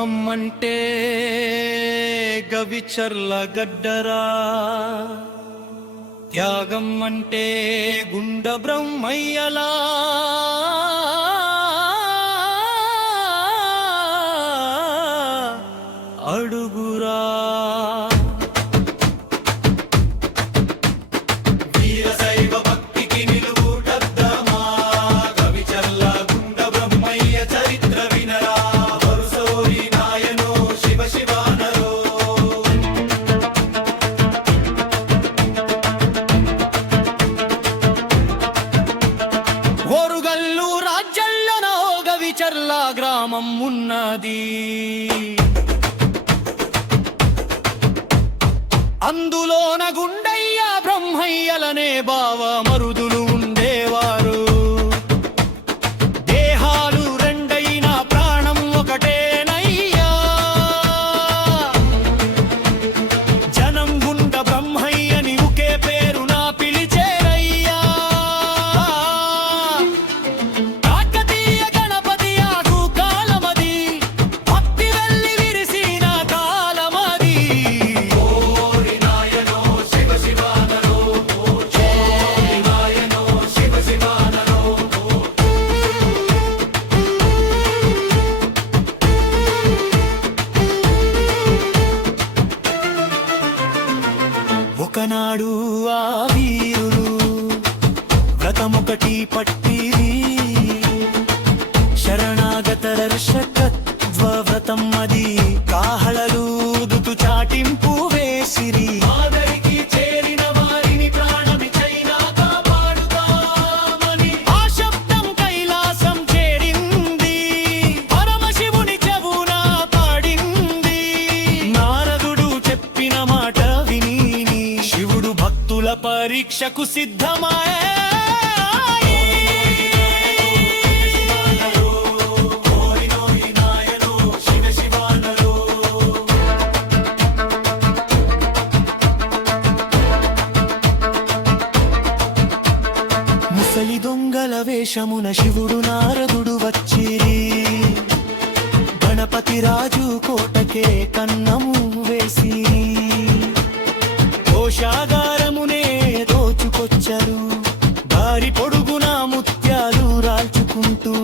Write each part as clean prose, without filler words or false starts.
గ్రామం అంటే గవిచర్ల గడ్డరా, త్యాగం అంటే గుండ బ్రహ్మయ్యలా, అడుగురా చర్ల గ్రామం ఉన్నది. అందులోన గుండయ్య బ్రహ్మయ్యలనే బావ మరుదులు ఉండేవారు. దేహాలు రెండైనా ప్రాణం ఒకటేనయ్యా. జనం గుండ బ్రహ్మయ్యని ఒకే పేరున పిలిచేరయ్యా. ఒకనాడు ఆ వీరులు వ్రతమొకటి పట్టిరి. శరణాగత దర్శకత్వ వ్రతం అది. కాహళలూదుతూ చాటింపు వేసిరి. ఆదరికి చేరిన వారిని ప్రాణమిచైనా కాపాడుతామని ఆ శబ్దం కైలాసం చేరింది. పరమశివుని చెవున పాడింది. నారదుడు చెప్పిన మాట విని శివుడు భక్తుల పరీక్షకు సిద్ధమాయే. ముసలి దొంగల వేషమున శివుడు నారదుడు వచ్చిరి. గణపతి రాజు కోటకే కన్నము వేసి కోశాగారమునే దోచుకొచ్చారు. దారి పొడుగున ముత్యాలు రాల్చుకుంటూ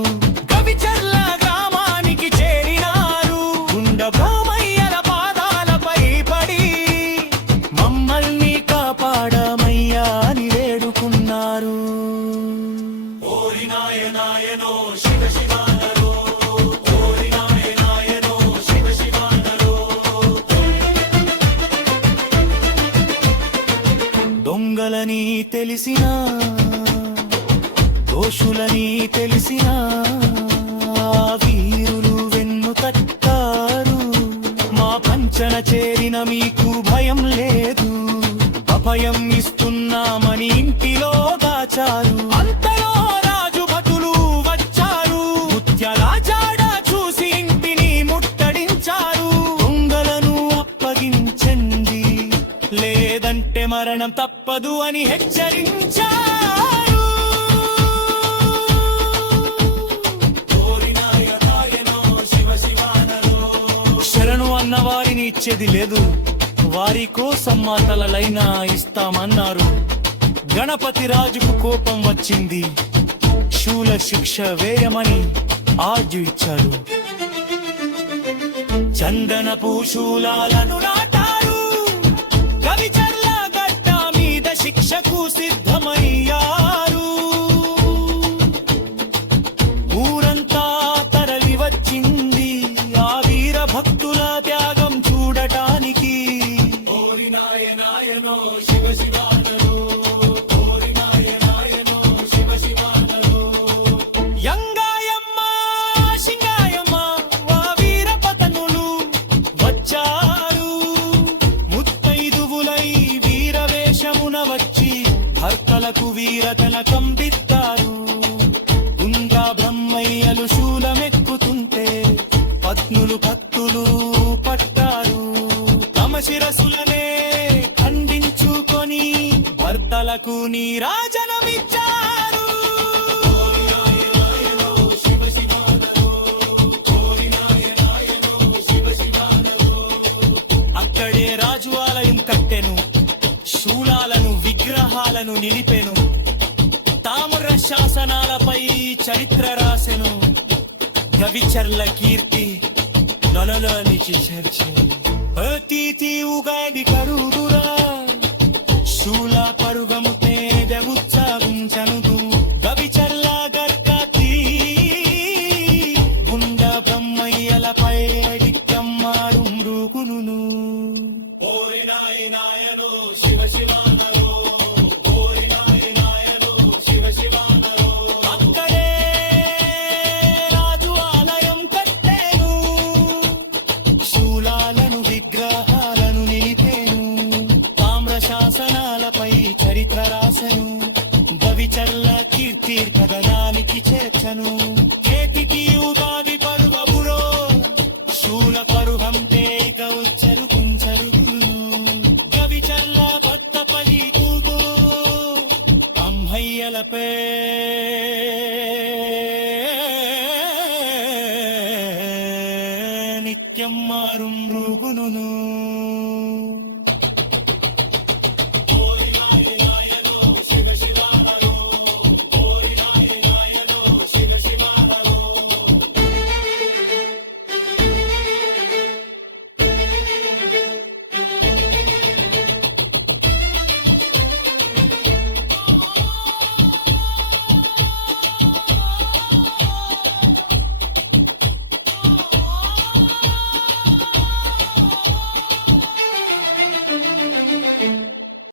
గవిచర్ల గ్రామానికి చేరినారు. గుండ బ్రహ్మయ్యల పాదాలపై పడి మమ్మల్ని కాపాడమయ్యా అని వేడుకున్నారు. ఓరి నాయనాయనో శివ శివానరో, ఓరి నాయనాయనో శివ శివానరో. దొంగలని తెలిసినా దోషులని తెలిసినా వీరులు వెన్ను తట్టారు. మా పంచన చేరిన మీకు భయం లేదు, అభయం ఇస్తున్నామని ఇంటిలో దాచారు. అంతలో రాజు భటులు వచ్చారు. ముత్యాల జాడ చూసి ఇంటిని ముట్టడించారు. దొంగలను అప్పగించండి, లేదంటే మరణం తప్పదు అని హెచ్చరించారు. శరణు అన్న వారిని ఇచ్చేది లేదు, వారి కోసం మా తలలైనా ఇస్తామన్నారు. గణపతి రాజుకు కోపం వచ్చింది. శూల శిక్ష వేయమని ఆజ్ఞ ఇచ్చారు. చందనపు శూలాలను నాటారు. గవిచర్ల గడ్డ మీద శిక్షకు సిద్ధమయ్యారు. ఊరంతా తరలి వచ్చింది ఆ వీర భక్తుల త్యాగం చూడటానికి. ఓరి నాయనాయనో శివ శివానరో, ఓరి నాయనాయనో శివ శివానరో. యంగాయమ్మ సింగాయమ్మ వా వీర పతనులు వచ్చారు. ముత్తైదువులై వీరవేషమున వచ్చి భర్తలకు వీరతన కంపిస్తారు. గుండా బ్రహ్మయ్యలు శూలమెక్కుతుంటే పత్నులు భక్తులు పట్టారు. తమ శిరసులనే ఖండించుకొని భర్తలకు నీరాజనమిచ్చారు. శివ శివానరో, ఓరి నాయనాయనో శివ శూలాలను నిలిపెను, తామ్ర శాసనాలపై చరిత్ర రాసెను. కవిచర్ల కీర్తి నొలలోనికి చేర్చెను. అతిథి ఉగాది కరుదురా, శూల పరుగము పేద ఉత్సాహించనుదు. కవిచర్ల గర్గతి గుండ బ్రహ్మయ్యలపై అడిక్కమ్మాడు మృగును. ఓరి నాయనో శివ శివానరో, ఓరి నాయనో శివ శివానరో. అక్కడే రాజు ఆలయం కట్టేను, శూలాలను విగ్రహాలను నిలిపేను, తామ్ర శాసనాలపై చరిత్ర రాసెను. గవిచర్ల కీర్తి కథనానికి చేర్చను. చేతికి ఉగాది పరువబురో, శూల పరుహంతే గౌచరుకుంచరుగును. గవిచర్ల కొత్త పలి కూదు అమ్మయ్యలపై